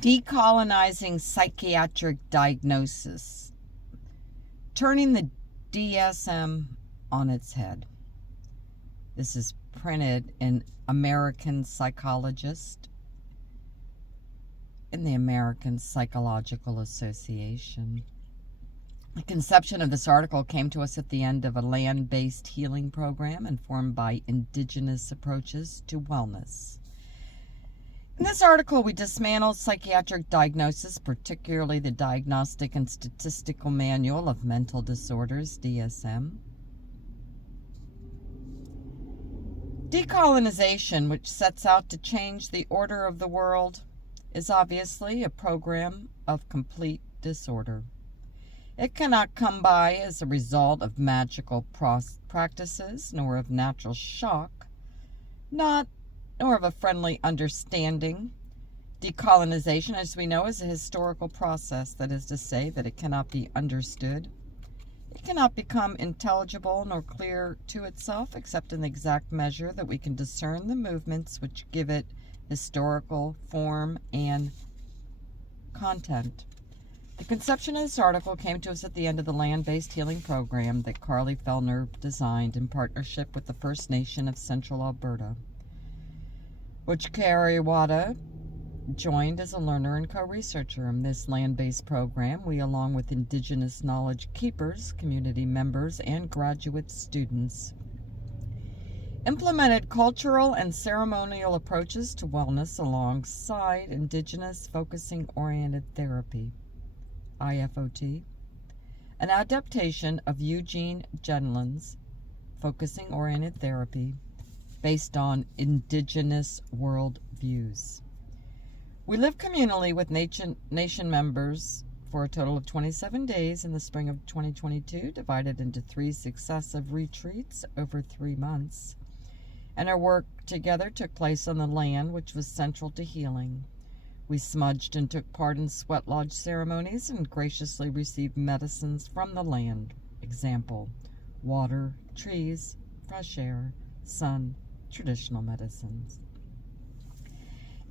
Decolonizing Psychiatric Diagnosis, Turning the DSM on its Head. This is printed in American Psychologist in the American Psychological Association. The conception of this article came to us at the end of a land-based healing program informed by indigenous approaches to wellness. In this article, we dismantled psychiatric diagnosis, particularly the Diagnostic and Statistical Manual of Mental Disorders, DSM. Decolonization, which sets out to change the order of the world, is obviously a program of complete disorder. It cannot come by as a result of magical practices, nor of natural shock, nor of a friendly understanding. Decolonization, as we know, is a historical process. That is to say that it cannot be understood. It cannot become intelligible nor clear to itself, except in the exact measure that we can discern the movements which give it historical form and content. The conception of this article came to us at the end of the land-based healing program that Carly Fellner designed in partnership with the First Nation of Central Alberta, which Carrie Wada joined as a learner and co-researcher. In this land-based program, we, along with Indigenous knowledge keepers, community members, and graduate students, implemented cultural and ceremonial approaches to wellness alongside Indigenous focusing-oriented therapy, IFOT, an adaptation of Eugene Gendlin's focusing-oriented therapy based on Indigenous worldviews. We lived communally with nation members for a total of 27 days in the spring of 2022, divided into 3 successive retreats over 3 months. And our work together took place on the land, which was central to healing. We smudged and took part in sweat lodge ceremonies and graciously received medicines from the land. Example: water, trees, fresh air, sun, traditional medicines.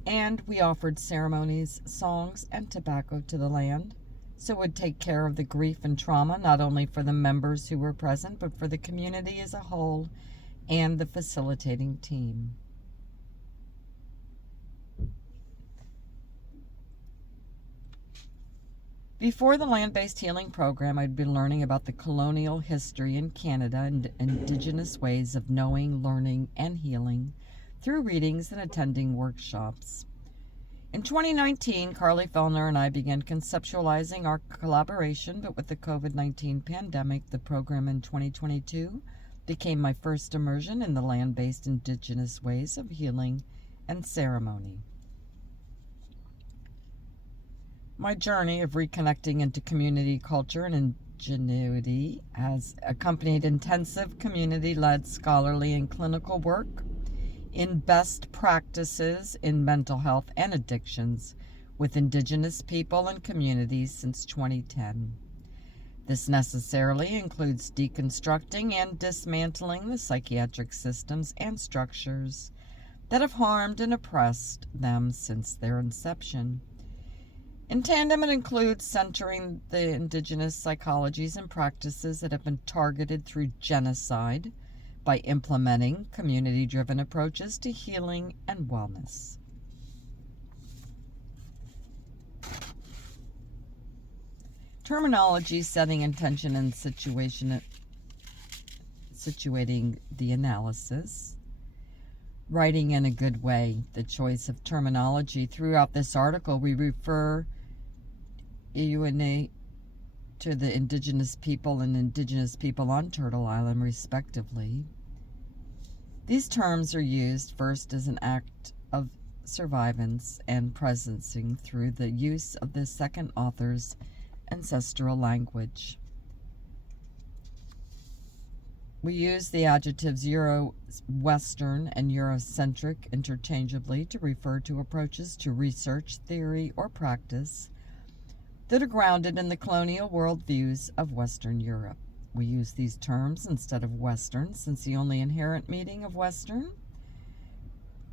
And we offered ceremonies, songs, and tobacco to the land, so it would take care of the grief and trauma, not only for the members who were present, but for the community as a whole and the facilitating team. Before the land-based healing program, I'd been learning about the colonial history in Canada and Indigenous ways of knowing, learning, and healing through readings and attending workshops. In 2019, Carly Fellner and I began conceptualizing our collaboration, but with the COVID-19 pandemic, the program in 2022 became my first immersion in the land-based Indigenous ways of healing and ceremony. My journey of reconnecting into community culture and ingenuity has accompanied intensive community-led scholarly and clinical work in best practices in mental health and addictions with Indigenous people and communities since 2010. This necessarily includes deconstructing and dismantling the psychiatric systems and structures that have harmed and oppressed them since their inception. In tandem, it includes centering the Indigenous psychologies and practices that have been targeted through genocide by implementing community-driven approaches to healing and wellness. Terminology, setting intention, and situating the analysis. Writing in a good way. The choice of terminology. Throughout this article, we refer to the Indigenous people and Indigenous people on Turtle Island, respectively. These terms are used first as an act of survivance and presencing through the use of the second author's ancestral language. We use the adjectives Euro-Western and Eurocentric interchangeably to refer to approaches to research, theory, or practice that are grounded in the colonial worldviews of Western Europe. We use these terms instead of Western, since the only inherent meaning of Western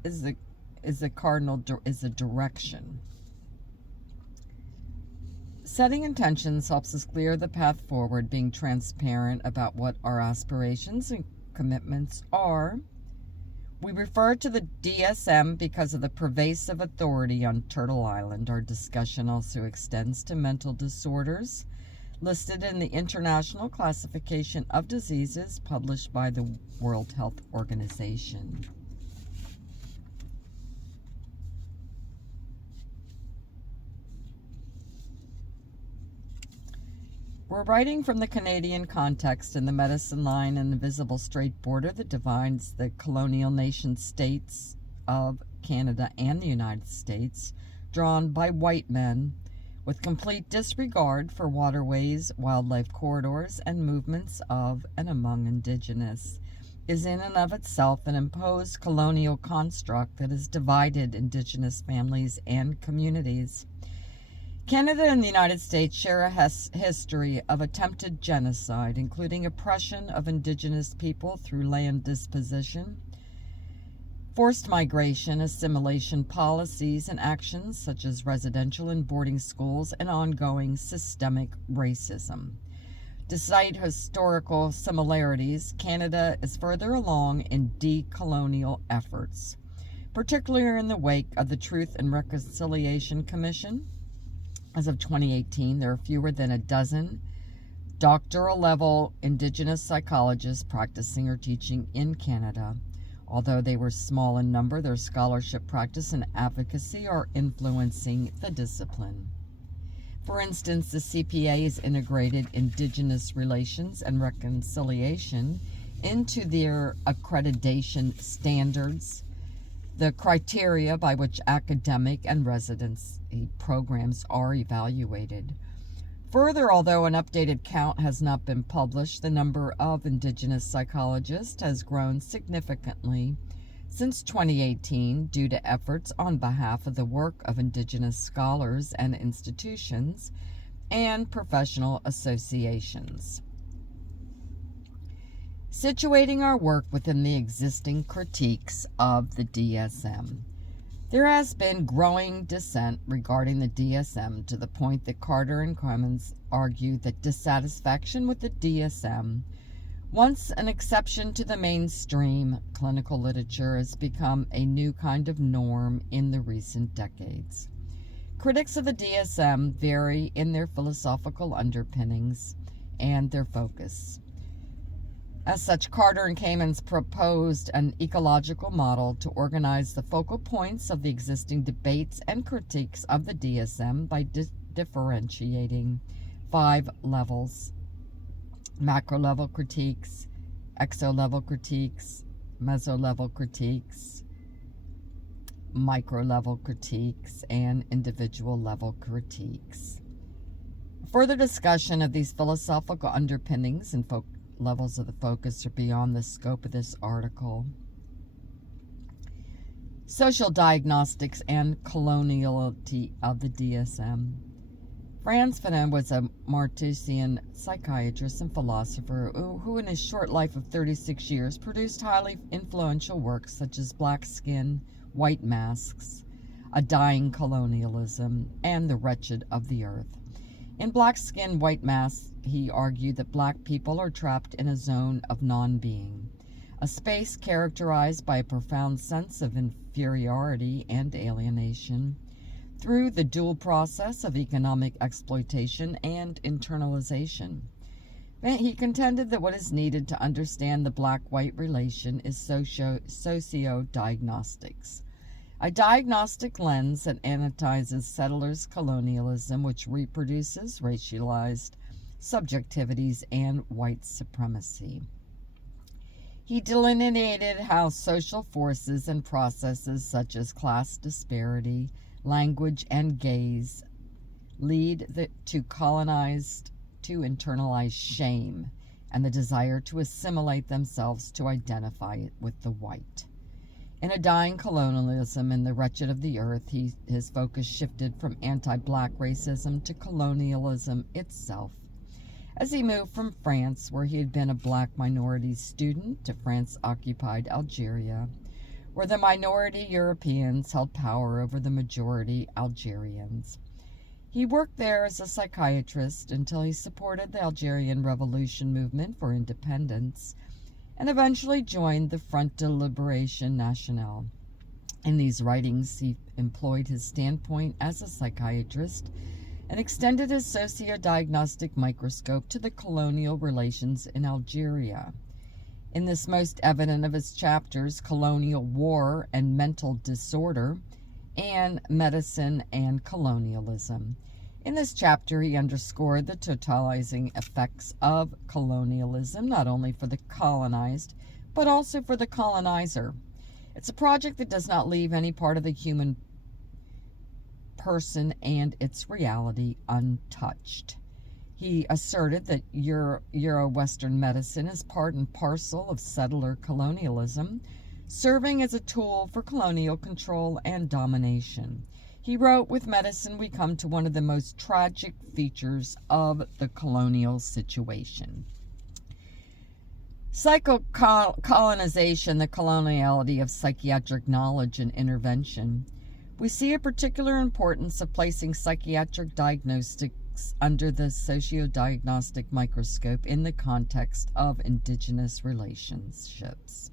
is a direction. Setting intentions helps us clear the path forward, being transparent about what our aspirations and commitments are. We refer to the DSM because of the pervasive authority on Turtle Island. Our discussion also extends to mental disorders listed in the International Classification of Diseases published by the World Health Organization. We're writing from the Canadian context in the medicine line and the visible straight border that divides the colonial nation states of Canada and the United States, drawn by white men with complete disregard for waterways, wildlife corridors, and movements of and among Indigenous, is in and of itself an imposed colonial construct that has divided Indigenous families and communities. Canada and the United States share a history of attempted genocide, including oppression of Indigenous people through land disposition, forced migration, assimilation policies, and actions such as residential and boarding schools, and ongoing systemic racism. Despite historical similarities, Canada is further along in decolonial efforts, particularly in the wake of the Truth and Reconciliation Commission. As of 2018, there are fewer than a dozen doctoral-level Indigenous psychologists practicing or teaching in Canada. Although they were small in number, their scholarship, practice, and advocacy are influencing the discipline. For instance, the CPA has integrated Indigenous relations and reconciliation into their accreditation standards, the criteria by which academic and residency programs are evaluated. Further, although an updated count has not been published, the number of Indigenous psychologists has grown significantly since 2018 due to efforts on behalf of the work of Indigenous scholars and institutions and professional associations. Situating our work within the existing critiques of the DSM. There has been growing dissent regarding the DSM to the point that Carter and Clemens argue that dissatisfaction with the DSM, once an exception to the mainstream clinical literature, has become a new kind of norm in the recent decades. Critics of the DSM vary in their philosophical underpinnings and their focus. As such, Carter and Kamens proposed an ecological model to organize the focal points of the existing debates and critiques of the DSM by differentiating 5 levels: macro-level critiques, exo-level critiques, meso-level critiques, micro-level critiques, and individual-level critiques. Further discussion of these philosophical underpinnings and levels of the focus are beyond the scope of this article. Social diagnostics and coloniality of the DSM. Franz Fanon was a Malthusian psychiatrist and philosopher who in his short life of 36 years produced highly influential works such as Black Skin, White Masks, A Dying Colonialism, and The Wretched of the Earth. In Black Skin, White Masks, he argued that black people are trapped in a zone of non-being, a space characterized by a profound sense of inferiority and alienation through the dual process of economic exploitation and internalization. He contended that what is needed to understand the black-white relation is socio-diagnostics, a diagnostic lens that analyzes settlers' colonialism, which reproduces racialized subjectivities and white supremacy. He delineated how social forces and processes such as class disparity, language, and gaze lead to internalized shame and the desire to assimilate themselves to identify with the white. In A Dying Colonialism and The Wretched of the Earth, his focus shifted from anti-black racism to colonialism itself, as he moved from France, where he had been a black minority student, to France-occupied Algeria, where the minority Europeans held power over the majority Algerians. He worked there as a psychiatrist until he supported the Algerian Revolution movement for independence and eventually joined the Front de Liberation Nationale. In these writings, he employed his standpoint as a psychiatrist and extended his socio-diagnostic microscope to the colonial relations in Algeria. In this most evident of his chapters, Colonial War and Mental Disorder, and Medicine and Colonialism. In this chapter, he underscored the totalizing effects of colonialism, not only for the colonized, but also for the colonizer. It's a project that does not leave any part of the human person and its reality untouched. He asserted that Euro-Western medicine is part and parcel of settler colonialism, serving as a tool for colonial control and domination. He wrote, "With medicine, we come to one of the most tragic features of the colonial situation. Psychocolonization, the coloniality of psychiatric knowledge and intervention. We see a particular importance of placing psychiatric diagnostics under the socio-diagnostic microscope in the context of indigenous relationships.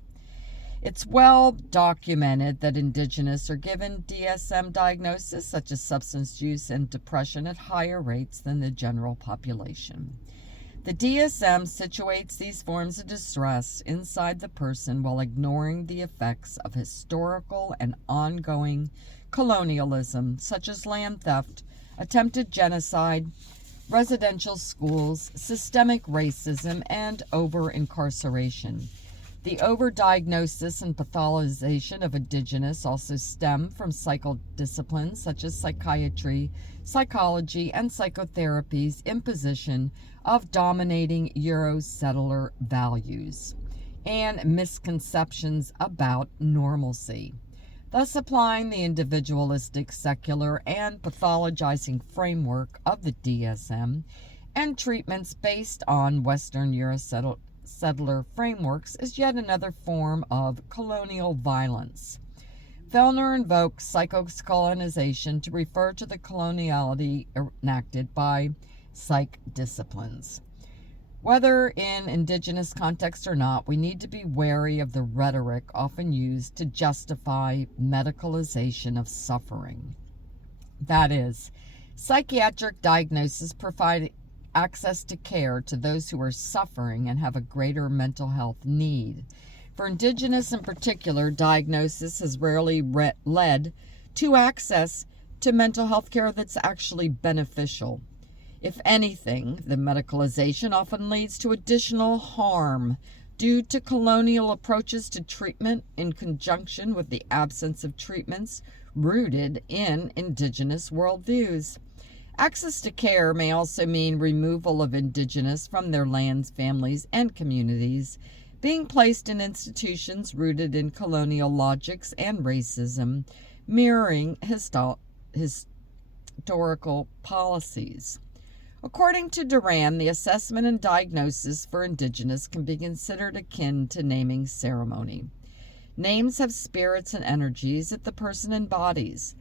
It's well documented that indigenous are given DSM diagnosis, such as substance use and depression, at higher rates than the general population. The DSM situates these forms of distress inside the person while ignoring the effects of historical and ongoing colonialism, such as land theft, attempted genocide, residential schools, systemic racism, and over-incarceration. The overdiagnosis and pathologization of indigenous also stem from psychodisciplines such as psychiatry, psychology, and psychotherapy's imposition of dominating Euro-settler values and misconceptions about normalcy, thus applying the individualistic, secular, and pathologizing framework of the DSM and treatments based on Western Euro-settler frameworks is yet another form of colonial violence. Fellner invokes psychocolonization to refer to the coloniality enacted by psych disciplines. Whether in indigenous context or not, we need to be wary of the rhetoric often used to justify medicalization of suffering. That is, psychiatric diagnosis provide access to care to those who are suffering and have a greater mental health need. For indigenous in particular, diagnosis has rarely led to access to mental health care that's actually beneficial. If anything, the medicalization often leads to additional harm due to colonial approaches to treatment in conjunction with the absence of treatments rooted in indigenous worldviews. Access to care may also mean removal of indigenous from their lands, families, and communities, being placed in institutions rooted in colonial logics and racism, mirroring historical policies. According to Duran, the assessment and diagnosis for indigenous can be considered akin to naming ceremony. Names have spirits and energies that the person embodies,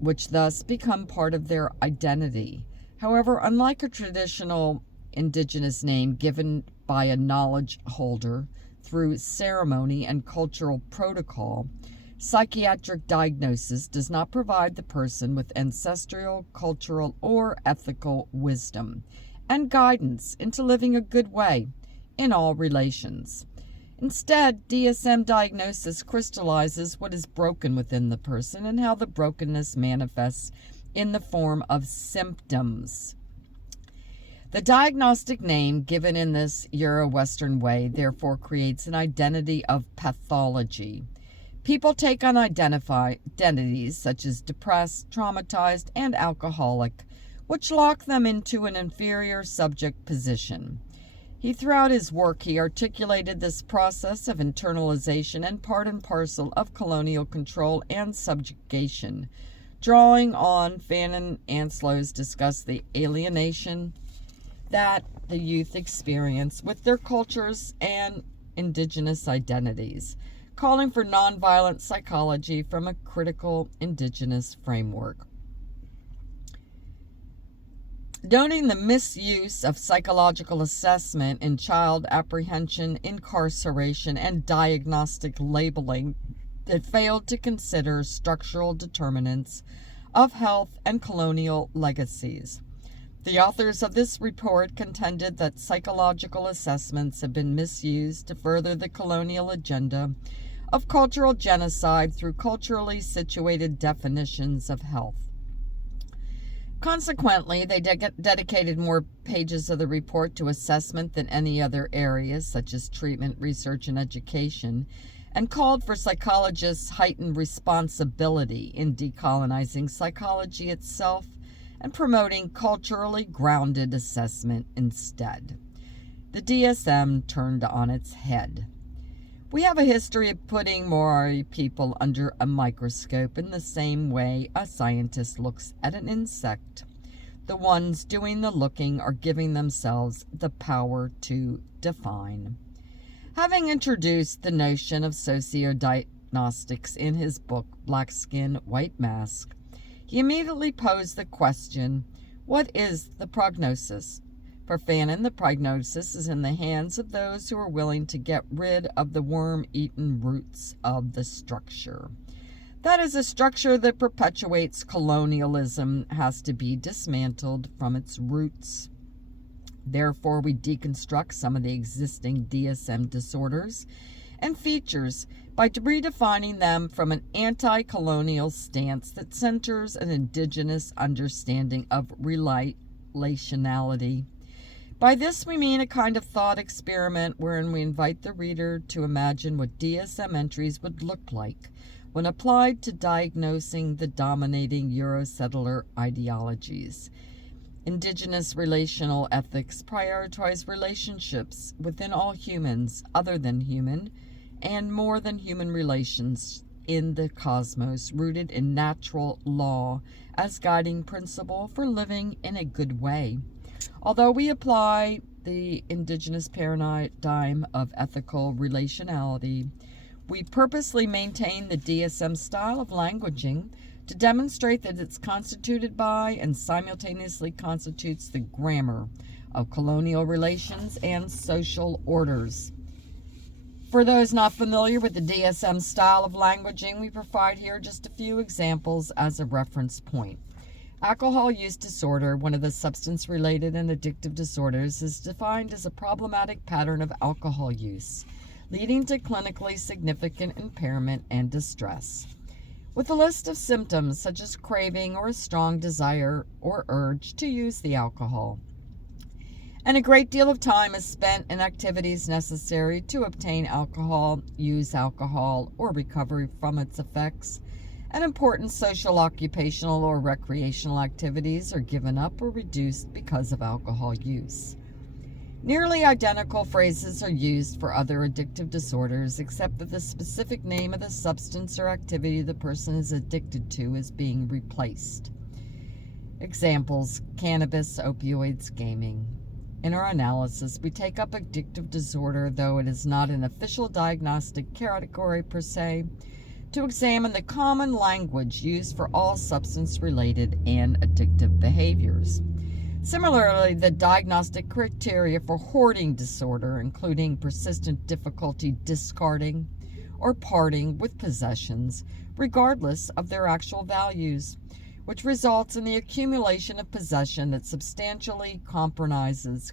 which thus become part of their identity. However, unlike a traditional indigenous name given by a knowledge holder through ceremony and cultural protocol, psychiatric diagnosis does not provide the person with ancestral, cultural, or ethical wisdom and guidance into living a good way in all relations. Instead, DSM diagnosis crystallizes what is broken within the person and how the brokenness manifests in the form of symptoms. The diagnostic name given in this Euro-Western way therefore creates an identity of pathology. People take on identities such as depressed, traumatized, and alcoholic, which lock them into an inferior subject position. Throughout his work, he articulated this process of internalization and part and parcel of colonial control and subjugation, drawing on Fannin Anslow's discuss the alienation that the youth experience with their cultures and indigenous identities, calling for nonviolent psychology from a critical indigenous framework. noting the misuse of psychological assessment in child apprehension, incarceration, and diagnostic labeling that failed to consider structural determinants of health and colonial legacies. The authors of this report contended that psychological assessments have been misused to further the colonial agenda of cultural genocide through culturally situated definitions of health. Consequently, they dedicated more pages of the report to assessment than any other areas, such as treatment, research, and education, and called for psychologists' heightened responsibility in decolonizing psychology itself and promoting culturally grounded assessment instead. The DSM turned on its head. We have a history of putting Maori people under a microscope in the same way a scientist looks at an insect. The ones doing the looking are giving themselves the power to define. Having introduced the notion of sociodiagnostics in his book Black Skin, White Mask, he immediately posed the question, what is the prognosis? For Fanon, the prognosis is in the hands of those who are willing to get rid of the worm-eaten roots of the structure. That is, a structure that perpetuates colonialism has to be dismantled from its roots. Therefore, we deconstruct some of the existing DSM disorders and features by redefining them from an anti-colonial stance that centers an indigenous understanding of relationality. By this we mean a kind of thought experiment wherein we invite the reader to imagine what DSM entries would look like when applied to diagnosing the dominating Eurosettler ideologies. Indigenous relational ethics prioritize relationships within all humans, other than human, and more than human relations in the cosmos, rooted in natural law as guiding principle for living in a good way. Although we apply the indigenous paradigm of ethical relationality, we purposely maintain the DSM style of languaging to demonstrate that it's constituted by and simultaneously constitutes the grammar of colonial relations and social orders. For those not familiar with the DSM style of languaging, we provide here just a few examples as a reference point. Alcohol use disorder, one of the substance-related and addictive disorders, is defined as a problematic pattern of alcohol use, leading to clinically significant impairment and distress, with a list of symptoms such as craving or a strong desire or urge to use the alcohol. And a great deal of time is spent in activities necessary to obtain alcohol, use alcohol, or recovery from its effects. And important social, occupational, or recreational activities are given up or reduced because of alcohol use. Nearly identical phrases are used for other addictive disorders, except that the specific name of the substance or activity the person is addicted to is being replaced. Examples: cannabis, opioids, gaming. In our analysis, we take up addictive disorder, though it is not an official diagnostic category per se, to examine the common language used for all substance-related and addictive behaviors. Similarly, the diagnostic criteria for hoarding disorder, including persistent difficulty discarding or parting with possessions, regardless of their actual values, which results in the accumulation of possession that substantially compromises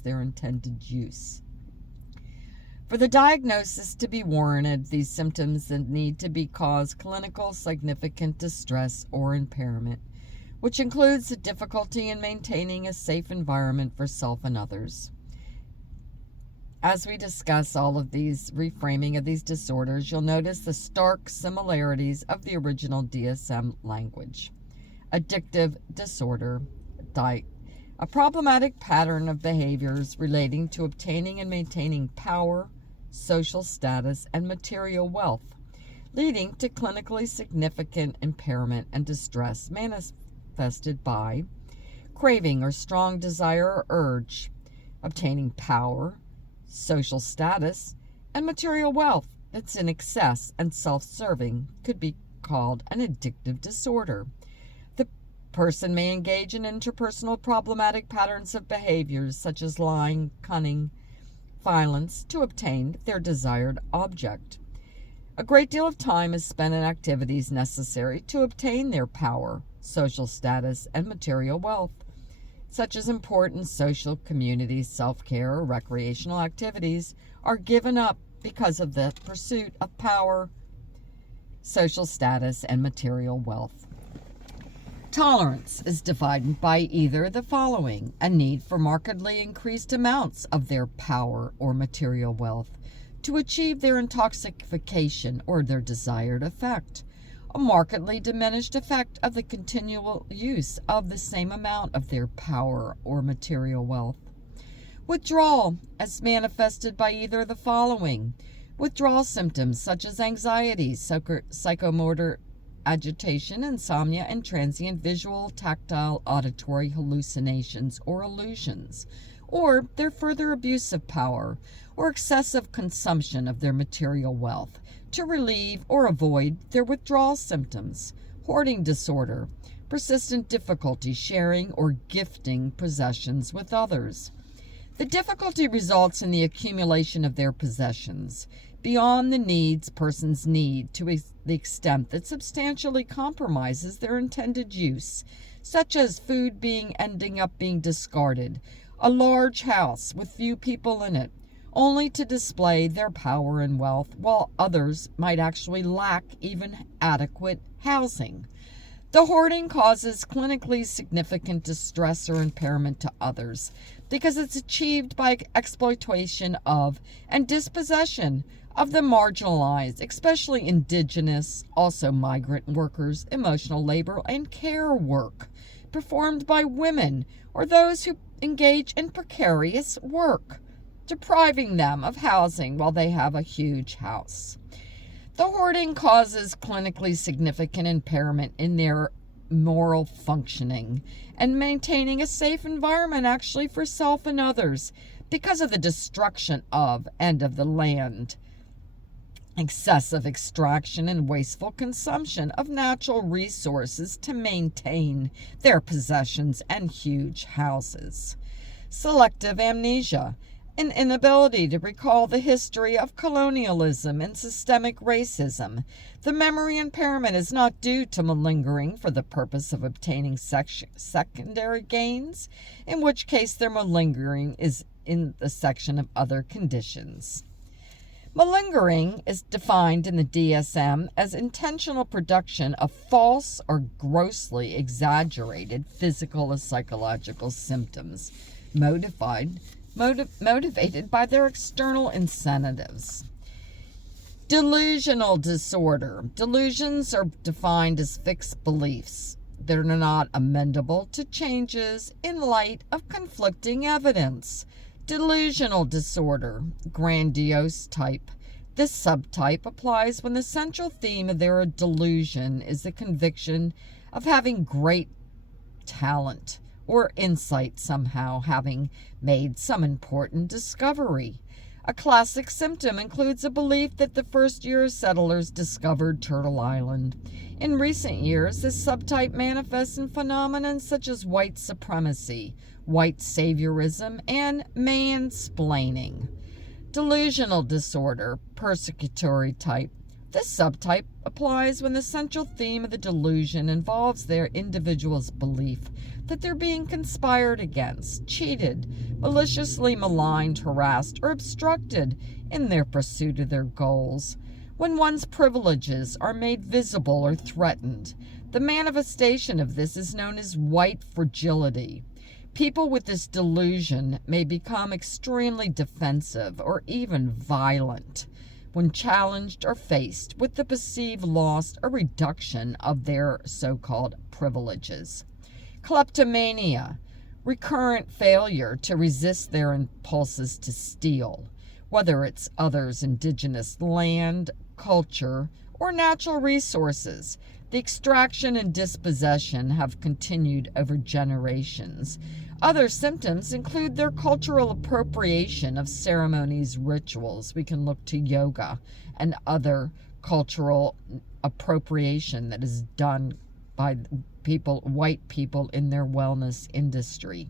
their intended use. For the diagnosis to be warranted, these symptoms need to be cause clinical significant distress or impairment, which includes the difficulty in maintaining a safe environment for self and others. As we discuss all of these reframing of these disorders, you'll notice the stark similarities of the original DSM language. Addictive disorder, a problematic pattern of behaviors relating to obtaining and maintaining power, social status, and material wealth, leading to clinically significant impairment and distress manifested by craving or strong desire or urge, obtaining power, social status, and material wealth that's in excess and self-serving could be called an addictive disorder. The Person may engage in interpersonal problematic patterns of behaviors such as lying, cunning, violence to obtain their desired object. A great deal of time is spent in activities necessary to obtain their power, social status, and material wealth, such as important social, community, self-care, or recreational activities are given up because of the pursuit of power, social status, and material wealth. Tolerance is defined by either the following: a need for markedly increased amounts of their power or material wealth to achieve their intoxication or their desired effect, a markedly diminished effect of the continual use of the same amount of their power or material wealth. Withdrawal, as manifested by either the following: withdrawal symptoms such as anxiety, psychomotor agitation, insomnia, and transient visual, tactile, auditory hallucinations or illusions, or their further abuse of power or excessive consumption of their material wealth to relieve or avoid their withdrawal symptoms. Hoarding disorder, persistent difficulty sharing or gifting possessions with others. The difficulty results in the accumulation of their possessions beyond the needs persons need to the extent that substantially compromises their intended use, such as food ending up being discarded, a large house with few people in it, only to display their power and wealth, while others might actually lack even adequate housing. The hoarding causes clinically significant distress or impairment to others because it's achieved by exploitation of and dispossession of the marginalized, especially indigenous, also migrant workers, emotional labor, and care work performed by women or those who engage in precarious work, depriving them of housing while they have a huge house. The hoarding causes clinically significant impairment in their moral functioning and maintaining a safe environment actually for self and others because of the destruction of and of the land, excessive extraction and wasteful consumption of natural resources to maintain their possessions and huge houses. Selective amnesia, an inability to recall the history of colonialism and systemic racism. The memory impairment is not due to malingering for the purpose of obtaining secondary gains, in which case their malingering is in the section of other conditions. Malingering is defined in the DSM as intentional production of false or grossly exaggerated physical or psychological symptoms, motivated by their external incentives. Delusional disorder. Delusions are defined as fixed beliefs that are not amendable to changes in light of conflicting evidence. Delusional disorder, grandiose type. This subtype applies when the central theme of their delusion is the conviction of having great talent or insight, somehow having made some important discovery. A classic symptom includes a belief that the first-year settlers discovered Turtle Island. In recent years, this subtype manifests in phenomena such as white supremacy, white saviorism, and mansplaining. Delusional disorder, persecutory type. This subtype applies when the central theme of the delusion involves their individual's belief that they're being conspired against, cheated, maliciously maligned, harassed, or obstructed in their pursuit of their goals. When one's privileges are made visible or threatened, the manifestation of this is known as white fragility. People with this delusion may become extremely defensive or even violent when challenged or faced with the perceived loss or reduction of their so-called privileges. Kleptomania, recurrent failure to resist their impulses to steal, whether it's others' indigenous land, culture, or natural resources. The extraction and dispossession have continued over generations. Other symptoms include their cultural appropriation of ceremonies, rituals. We can look to yoga and other cultural appropriation that is done by white people in their wellness industry.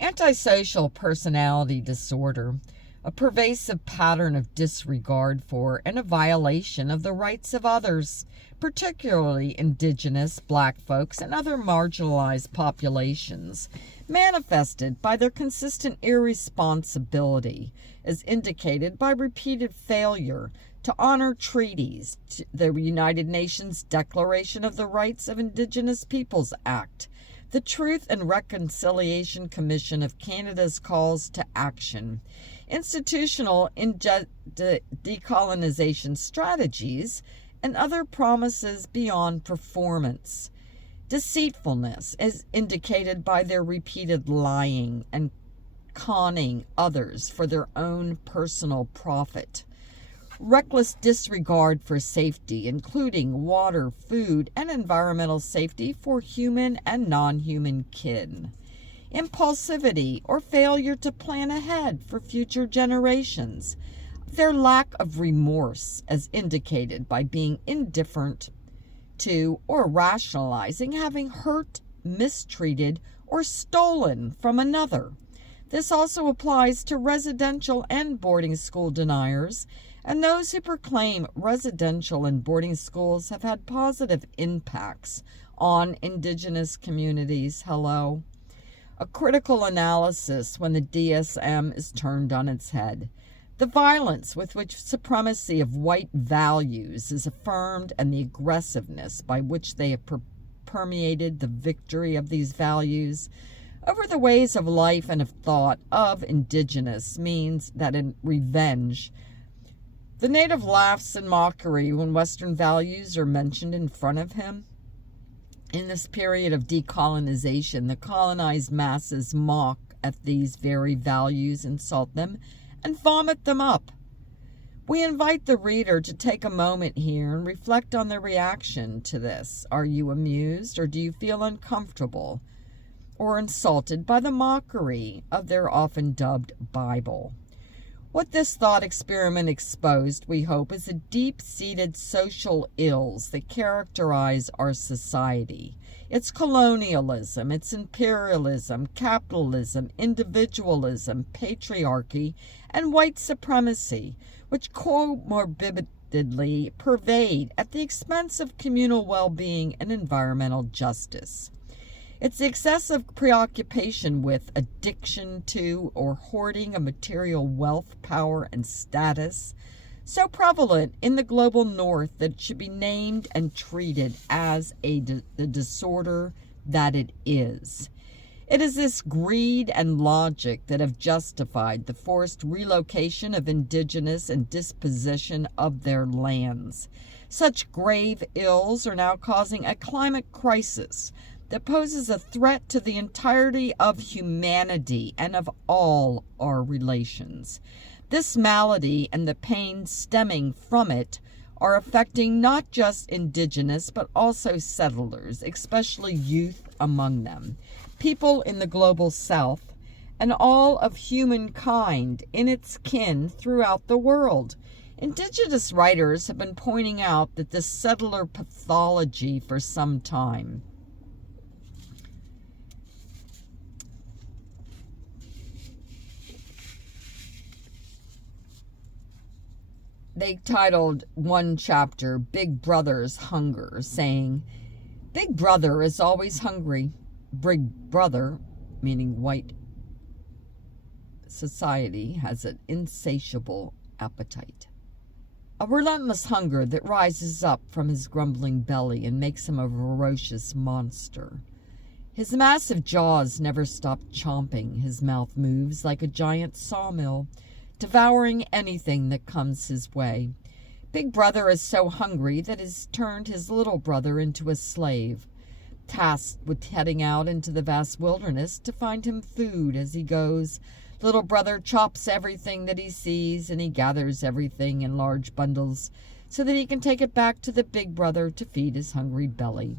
Antisocial personality disorder, a pervasive pattern of disregard for and a violation of the rights of others, particularly indigenous, black folks, and other marginalized populations, manifested by their consistent irresponsibility, as indicated by repeated failure to honor treaties, the United Nations Declaration of the Rights of Indigenous Peoples Act, the Truth and Reconciliation Commission of Canada's calls to action, institutional decolonization strategies, and other promises beyond performance. Deceitfulness, as indicated by their repeated lying and conning others for their own personal profit. Reckless disregard for safety, including water, food, and environmental safety for human and non-human kin. Impulsivity or failure to plan ahead for future generations. Their lack of remorse, as indicated by being indifferent to or rationalizing having hurt, mistreated, or stolen from another. This also applies to residential and boarding school deniers and those who proclaim residential and boarding schools have had positive impacts on Indigenous communities. Hello. A critical analysis when the DSM is turned on its head. The violence with which supremacy of white values is affirmed and the aggressiveness by which they have permeated the victory of these values over the ways of life and of thought of Indigenous means that in revenge, the Native laughs in mockery when Western values are mentioned in front of him. In this period of decolonization, the colonized masses mock at these very values, insult them, and vomit them up. We invite the reader to take a moment here and reflect on their reaction to this. Are you amused, or do you feel uncomfortable or insulted by the mockery of their often dubbed Bible? What this thought experiment exposed, we hope, is the deep-seated social ills that characterize our society. It's colonialism, it's imperialism, capitalism, individualism, patriarchy, and white supremacy, which comorbidly pervade at the expense of communal well-being and environmental justice. It's the excessive preoccupation with, addiction to, or hoarding of material wealth, power, and status, so prevalent in the global north that it should be named and treated as the disorder that it is. It is this greed and logic that have justified the forced relocation of Indigenous and disposition of their lands. Such grave ills are now causing a climate crisis that poses a threat to the entirety of humanity and of all our relations. This malady and the pain stemming from it are affecting not just Indigenous but also settlers, especially youth among them, people in the global South, and all of humankind in its kin throughout the world. Indigenous writers have been pointing out that this settler pathology for some time. They titled one chapter, Big Brother's Hunger, saying, Big Brother is always hungry. Big Brother, meaning white society, has an insatiable appetite. A relentless hunger that rises up from his grumbling belly and makes him a ferocious monster. His massive jaws never stop chomping. His mouth moves like a giant sawmill, devouring anything that comes his way. Big Brother is so hungry that he's turned his little brother into a slave, tasked with heading out into the vast wilderness to find him food as he goes. Little brother chops everything that he sees, and he gathers everything in large bundles so that he can take it back to the big brother to feed his hungry belly.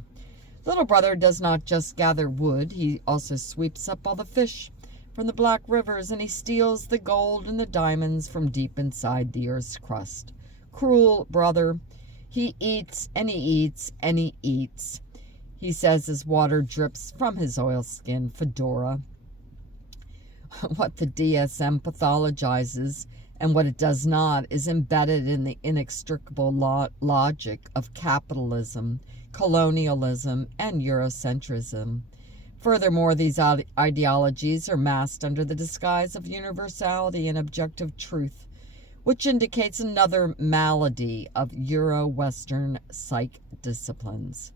Little brother does not just gather wood, he also sweeps up all the fish from the black rivers, and he steals the gold and the diamonds from deep inside the earth's crust. Cruel brother, he eats and he eats and he eats. he says as water drips from his oilskin fedora. What the DSM pathologizes and what it does not is embedded in the inextricable logic of capitalism, colonialism, and Eurocentrism. Furthermore, these ideologies are masked under the disguise of universality and objective truth, which indicates another malady of Euro-Western psych disciplines.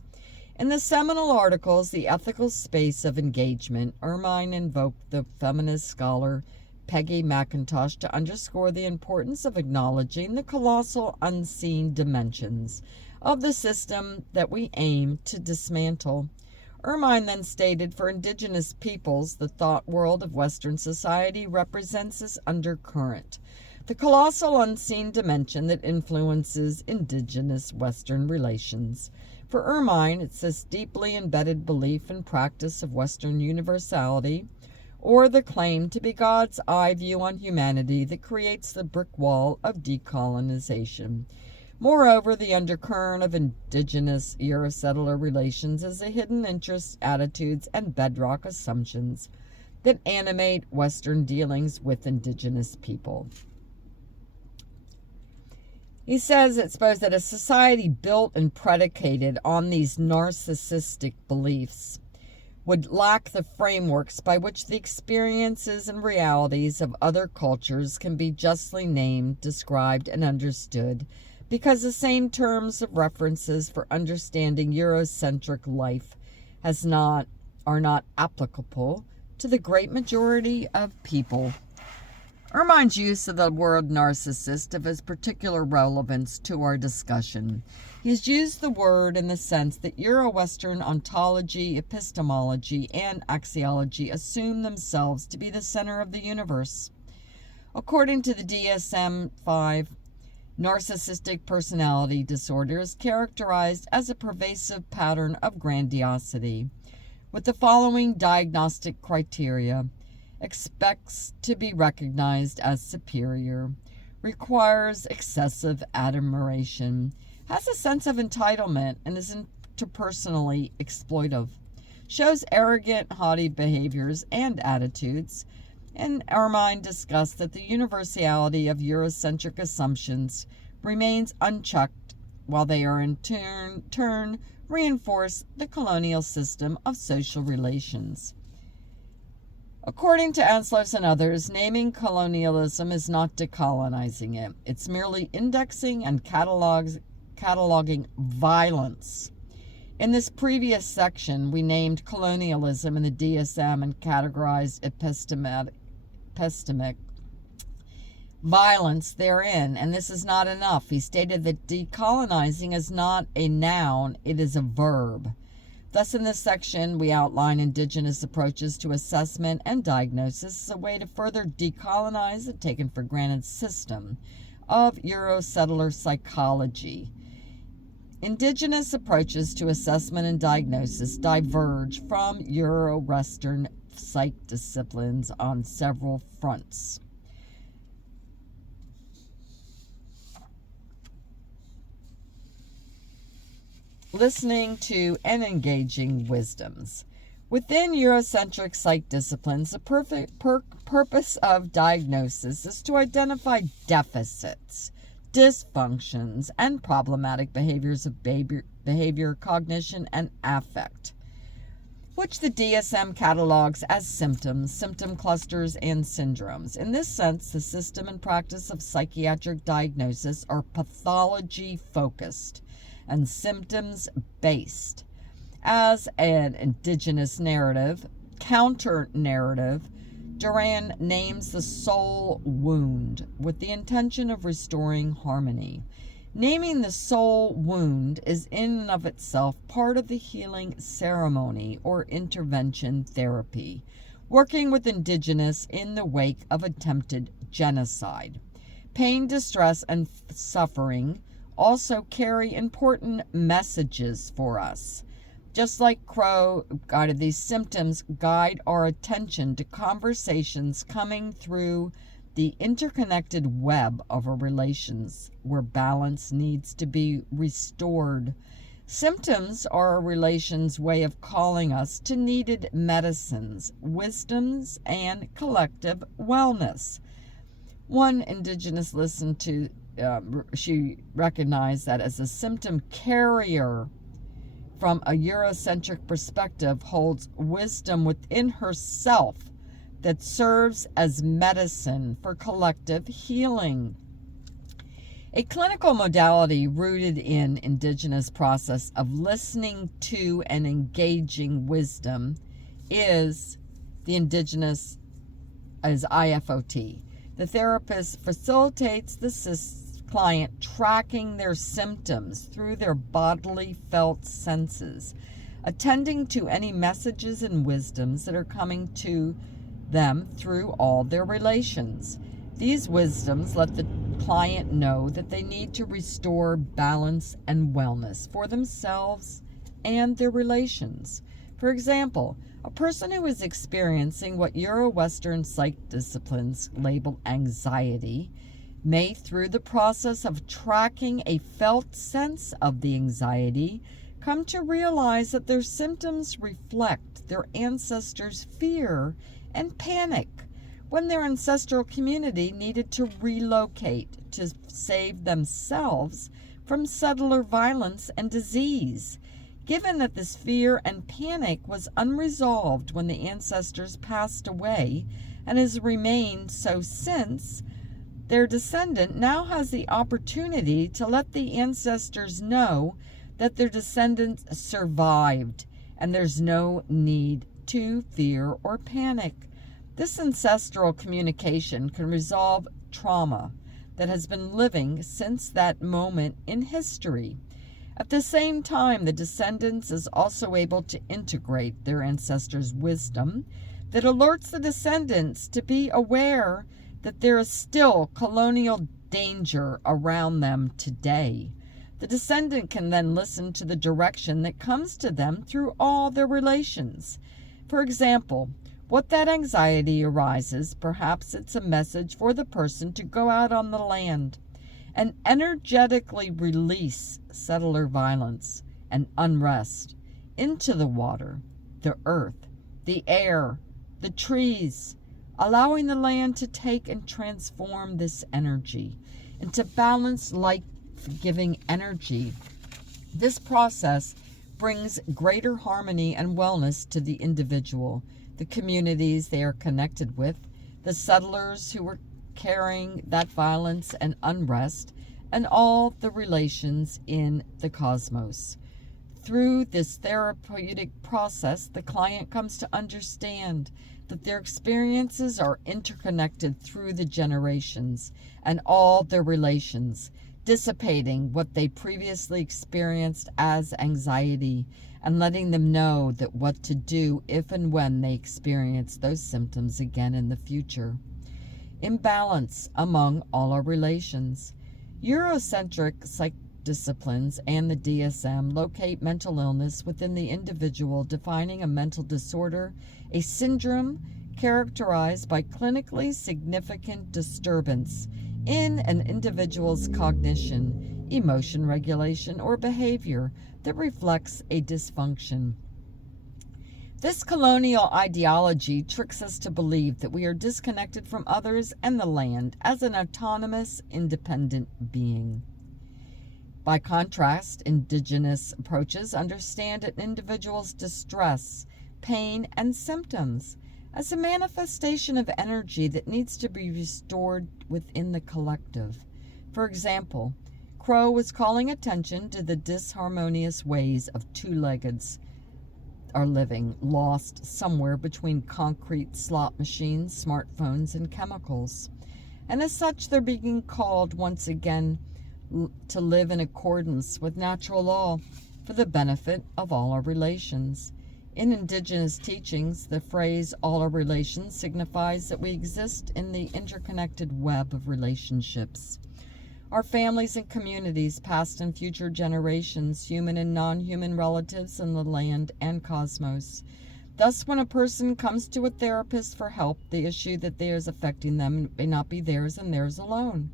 In the seminal articles, The Ethical Space of Engagement, Ermine invoked the feminist scholar Peggy McIntosh to underscore the importance of acknowledging the colossal unseen dimensions of the system that we aim to dismantle. Ermine then stated, for indigenous peoples, the thought world of Western society represents this undercurrent, the colossal unseen dimension that influences indigenous Western relations. For Ermine, it's this deeply embedded belief and practice of Western universality, or the claim to be God's eye view on humanity, that creates the brick wall of decolonization. Moreover, the undercurrent of indigenous Eurosettler relations is the hidden interests, attitudes, and bedrock assumptions that animate Western dealings with indigenous people. He says it's supposed that a society built and predicated on these narcissistic beliefs would lack the frameworks by which the experiences and realities of other cultures can be justly named, described, and understood, because the same terms of references for understanding Eurocentric life are not applicable to the great majority of people. Ermine's use of the word narcissist has particular relevance to our discussion. He has used the word in the sense that Euro-Western ontology, epistemology, and axiology assume themselves to be the center of the universe. According to the DSM-5, narcissistic personality disorder is characterized as a pervasive pattern of grandiosity, with the following diagnostic criteria: expects to be recognized as superior, requires excessive admiration, has a sense of entitlement, and is interpersonally exploitive, shows arrogant, haughty behaviors and attitudes. And Ermine discussed that the universality of Eurocentric assumptions remains unchecked, while they are in turn reinforce the colonial system of social relations. According to Anslows and others, naming colonialism is not decolonizing it. It's merely indexing and cataloging violence. In this previous section, we named colonialism in the DSM and categorized epistemic violence therein, and this is not enough. He stated that decolonizing is not a noun, it is a verb. Thus, in this section, we outline indigenous approaches to assessment and diagnosis as a way to further decolonize the taken for granted system of Eurosettler psychology. Indigenous approaches to assessment and diagnosis diverge from Euro-Western psych disciplines on several fronts. Listening to and engaging wisdoms. Within Eurocentric psych disciplines, the purpose of diagnosis is to identify deficits, dysfunctions, and problematic behaviors of behavior, cognition, and affect, which the DSM catalogs as symptoms, symptom clusters, and syndromes. In this sense, the system and practice of psychiatric diagnosis are pathology-focused and symptoms-based. As an indigenous narrative, counter-narrative, Duran names the soul wound with the intention of restoring harmony. Naming the soul wound is in and of itself part of the healing ceremony or intervention therapy, working with indigenous in the wake of attempted genocide. Pain, distress, and suffering also carry important messages for us. Just like Crow guided, these symptoms guide our attention to conversations coming through the interconnected web of our relations where balance needs to be restored. Symptoms are a relation's way of calling us to needed medicines, wisdoms, and collective wellness. One indigenous listened to, she recognized that as a symptom carrier from a Eurocentric perspective holds wisdom within herself that serves as medicine for collective healing. A clinical modality rooted in indigenous process of listening to and engaging wisdom is the indigenous as IFOT. The therapist facilitates the client tracking their symptoms through their bodily felt senses, attending to any messages and wisdoms that are coming to them through all their relations. These wisdoms let the client know that they need to restore balance and wellness for themselves and their relations. For example, a person who is experiencing what Euro-Western psych disciplines label anxiety may, through the process of tracking a felt sense of the anxiety, come to realize that their symptoms reflect their ancestors' fear and panic when their ancestral community needed to relocate to save themselves from settler violence and disease. Given that this fear and panic was unresolved when the ancestors passed away and has remained so since, their descendant now has the opportunity to let the ancestors know that their descendants survived and there's no need to fear or panic. This ancestral communication can resolve trauma that has been living since that moment in history. At the same time, the descendants is also able to integrate their ancestors' wisdom that alerts the descendants to be aware that there is still colonial danger around them today. The descendant can then listen to the direction that comes to them through all their relations. For example, what that anxiety arises, perhaps it's a message for the person to go out on the land and energetically release settler violence and unrest into the water, the earth, the air, the trees, allowing the land to take and transform this energy into balanced, life-giving energy. This process brings greater harmony and wellness to the individual, the communities they are connected with, the settlers who are carrying that violence and unrest, and all the relations in the cosmos. Through this therapeutic process, the client comes to understand that their experiences are interconnected through the generations and all their relations, dissipating what they previously experienced as anxiety and letting them know that what to do if and when they experience those symptoms again in the future. Imbalance among all our relations. Eurocentric psych disciplines and the DSM locate mental illness within the individual, defining a mental disorder, a syndrome characterized by clinically significant disturbance in an individual's cognition, emotion regulation, or behavior that reflects a dysfunction. This colonial ideology tricks us to believe that we are disconnected from others and the land as an autonomous, independent being. By contrast, indigenous approaches understand an individual's distress, pain, and symptoms as a manifestation of energy that needs to be restored within the collective. For example, Crow was calling attention to the disharmonious ways of two-leggeds are living, lost somewhere between concrete slot machines, smartphones, and chemicals. And as such, they're being called once again to live in accordance with natural law for the benefit of all our relations. In indigenous teachings, the phrase all our relations signifies that we exist in the interconnected web of relationships. Our families and communities, past and future generations, human and non-human relatives in the land and cosmos. Thus, when a person comes to a therapist for help, the issue that is affecting them may not be theirs and theirs alone.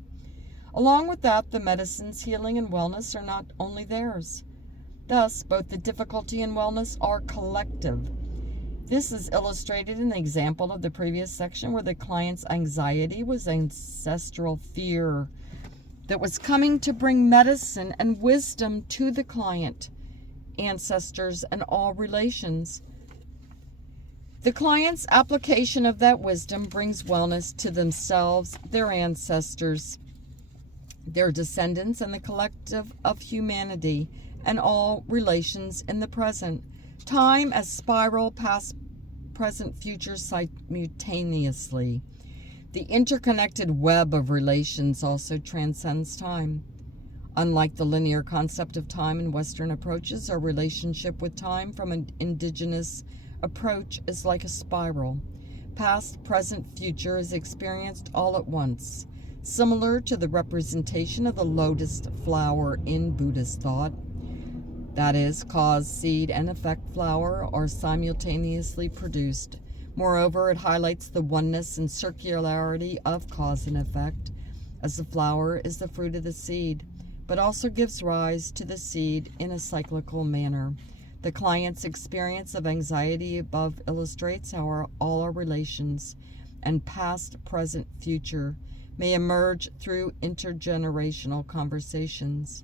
Along with that, the medicines, healing, and wellness are not only theirs. Thus, both the difficulty and wellness are collective. This is illustrated in the example of the previous section where the client's anxiety was ancestral fear that was coming to bring medicine and wisdom to the client, ancestors, and all relations. The client's application of that wisdom brings wellness to themselves, their ancestors, their descendants, and the collective of humanity, and all relations in the present. Time as spiral, past, present, future simultaneously. The interconnected web of relations also transcends time. Unlike the linear concept of time in Western approaches, our relationship with time from an indigenous approach is like a spiral. Past, present, future is experienced all at once, similar to the representation of the lotus flower in Buddhist thought. That is, cause, seed, and effect flower are simultaneously produced. Moreover, it highlights the oneness and circularity of cause and effect, as the flower is the fruit of the seed, but also gives rise to the seed in a cyclical manner. The client's experience of anxiety above illustrates how all our relations and past, present, future may emerge through intergenerational conversations.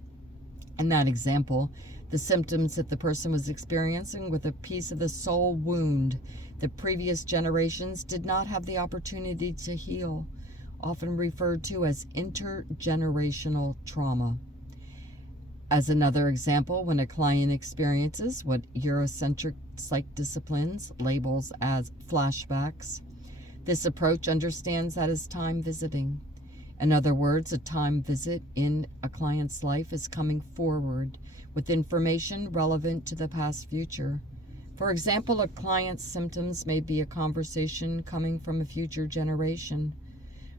In that example, the symptoms that the person was experiencing with a piece of the soul wound that previous generations did not have the opportunity to heal, often referred to as intergenerational trauma. As another example, when a client experiences what Eurocentric psych disciplines labels as flashbacks, this approach understands that as time visiting. In other words, a time visit in a client's life is coming forward with information relevant to the past future. For example, a client's symptoms may be a conversation coming from a future generation,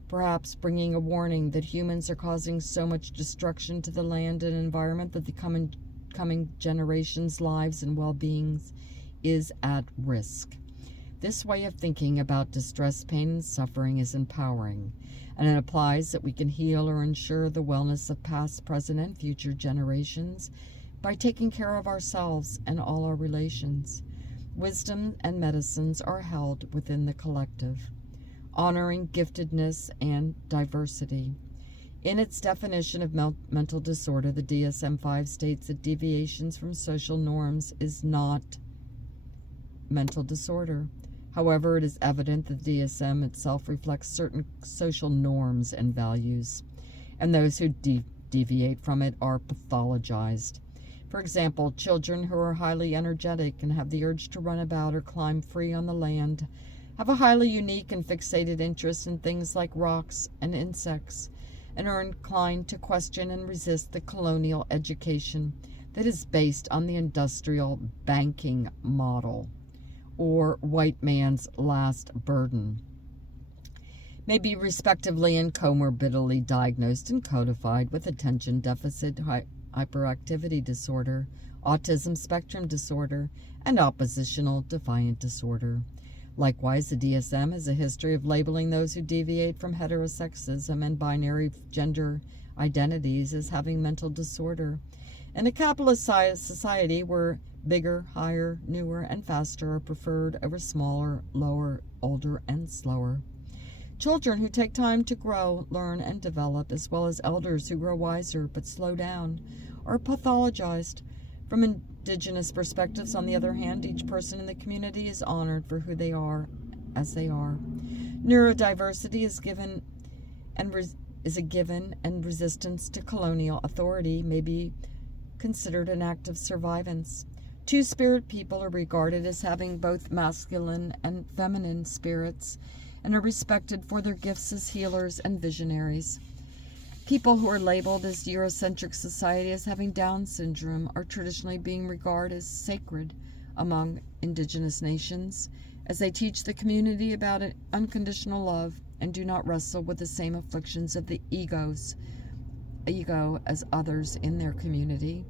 perhaps bringing a warning that humans are causing so much destruction to the land and environment that the coming generations' lives and well-being is at risk. This way of thinking about distress, pain, and suffering is empowering, and it applies that we can heal or ensure the wellness of past, present, and future generations by taking care of ourselves and all our relations. Wisdom and medicines are held within the collective, honoring giftedness and diversity. In its definition of mental disorder, the DSM-5 states that deviations from social norms is not mental disorder. However, it is evident that the DSM itself reflects certain social norms and values, and those who deviate from it are pathologized. For example, children who are highly energetic and have the urge to run about or climb free on the land have a highly unique and fixated interest in things like rocks and insects, and are inclined to question and resist the colonial education that is based on the industrial banking model, or white man's last burden, may be respectively and comorbidly diagnosed and codified with attention deficit hyperactivity disorder, autism spectrum disorder, and oppositional defiant disorder. Likewise, the DSM has a history of labeling those who deviate from heterosexism and binary gender identities as having mental disorder. In a capitalist society where bigger, higher, newer, and faster are preferred over smaller, lower, older, and slower. Children who take time to grow, learn, and develop, as well as elders who grow wiser but slow down, are pathologized. From indigenous perspectives, on the other hand, each person in the community is honored for who they are, as they are. Neurodiversity is a given, and resistance to colonial authority may be considered an act of survivance. Two-spirit people are regarded as having both masculine and feminine spirits, and are respected for their gifts as healers and visionaries. People who are labeled as Eurocentric society as having Down syndrome are traditionally being regarded as sacred among indigenous nations, as they teach the community about unconditional love and do not wrestle with the same afflictions of the ego as others in their community.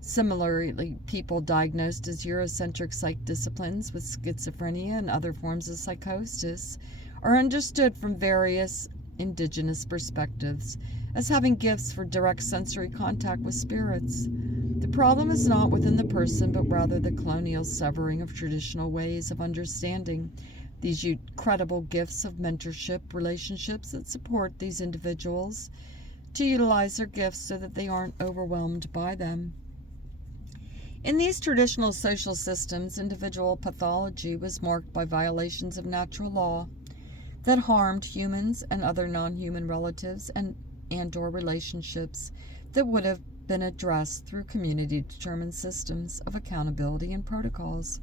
Similarly, people diagnosed as Eurocentric psych disciplines with schizophrenia and other forms of psychosis are understood from various indigenous perspectives as having gifts for direct sensory contact with spirits. The problem is not within the person, but rather the colonial severing of traditional ways of understanding these credible gifts of mentorship relationships that support these individuals to utilize their gifts so that they aren't overwhelmed by them. In these traditional social systems, individual pathology was marked by violations of natural law that harmed humans and other non-human relatives and or relationships that would have been addressed through community-determined systems of accountability and protocols.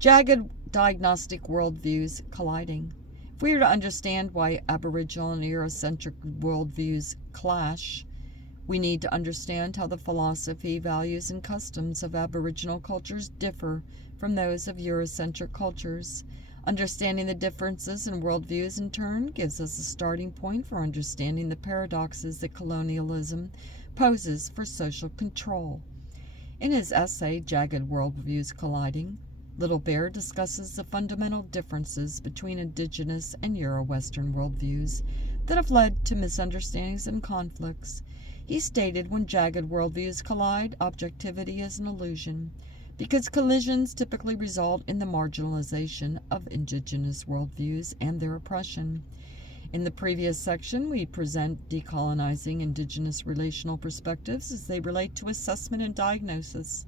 Jagged diagnostic worldviews colliding. If we are to understand why Aboriginal and Eurocentric worldviews clash, we need to understand how the philosophy, values, and customs of Aboriginal cultures differ from those of Eurocentric cultures. Understanding the differences in worldviews, in turn, gives us a starting point for understanding the paradoxes that colonialism poses for social control. In his essay, Jagged Worldviews Colliding, Little Bear discusses the fundamental differences between Indigenous and Euro-Western worldviews that have led to misunderstandings and conflicts. He stated, when jagged worldviews collide, objectivity is an illusion, because collisions typically result in the marginalization of Indigenous worldviews and their oppression. In the previous section, we present decolonizing Indigenous relational perspectives as they relate to assessment and diagnosis.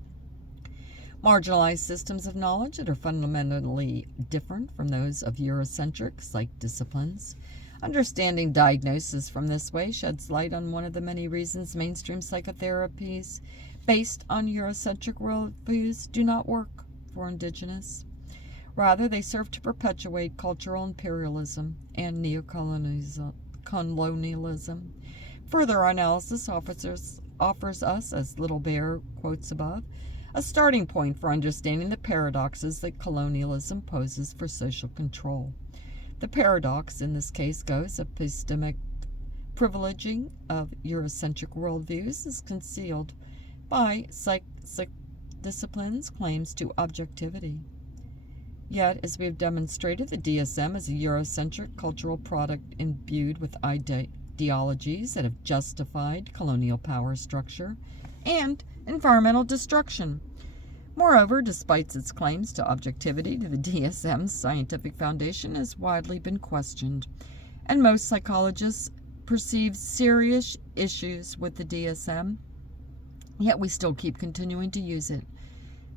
Marginalized systems of knowledge that are fundamentally different from those of Eurocentric psych disciplines. Understanding diagnosis from this way sheds light on one of the many reasons mainstream psychotherapies based on Eurocentric worldviews do not work for Indigenous. Rather, they serve to perpetuate cultural imperialism and neocolonialism. Further analysis offers us, as Little Bear quotes above, a starting point for understanding the paradoxes that colonialism poses for social control. The paradox in this case goes: epistemic privileging of Eurocentric worldviews is concealed by psych disciplines' claims to objectivity. Yet, as we have demonstrated, the DSM is a Eurocentric cultural product imbued with ideologies that have justified colonial power structure and environmental destruction. Moreover, despite its claims to objectivity, the DSM's scientific foundation has widely been questioned, and most psychologists perceive serious issues with the DSM, yet we still keep continuing to use it,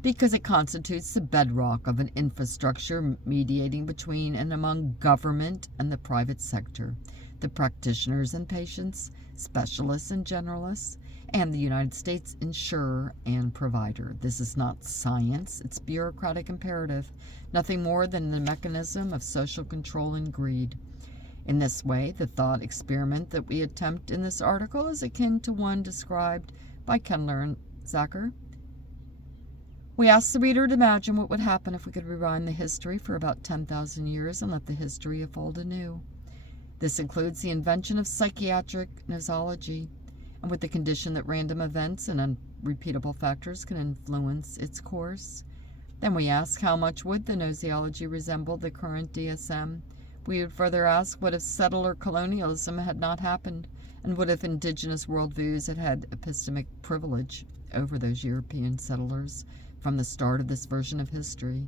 because it constitutes the bedrock of an infrastructure mediating between and among government and the private sector, the practitioners and patients, specialists and generalists, and the United States insurer and provider. This is not science, it's bureaucratic imperative, nothing more than the mechanism of social control and greed. In this way, the thought experiment that we attempt in this article is akin to one described by Kendler and Zacher. We ask the reader to imagine what would happen if we could rewind the history for about 10,000 years and let the history unfold anew. This includes the invention of psychiatric nosology, and with the condition that random events and unrepeatable factors can influence its course. Then we ask, how much would the nosology resemble the current DSM? We would further ask, what if settler colonialism had not happened, and what if Indigenous worldviews had had epistemic privilege over those European settlers from the start of this version of history?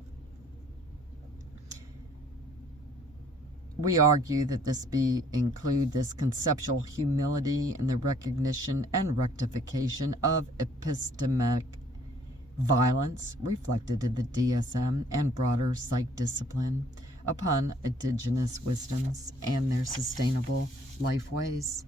We argue that this include this conceptual humility in the recognition and rectification of epistemic violence reflected in the DSM and broader psych discipline upon Indigenous wisdoms and their sustainable life ways.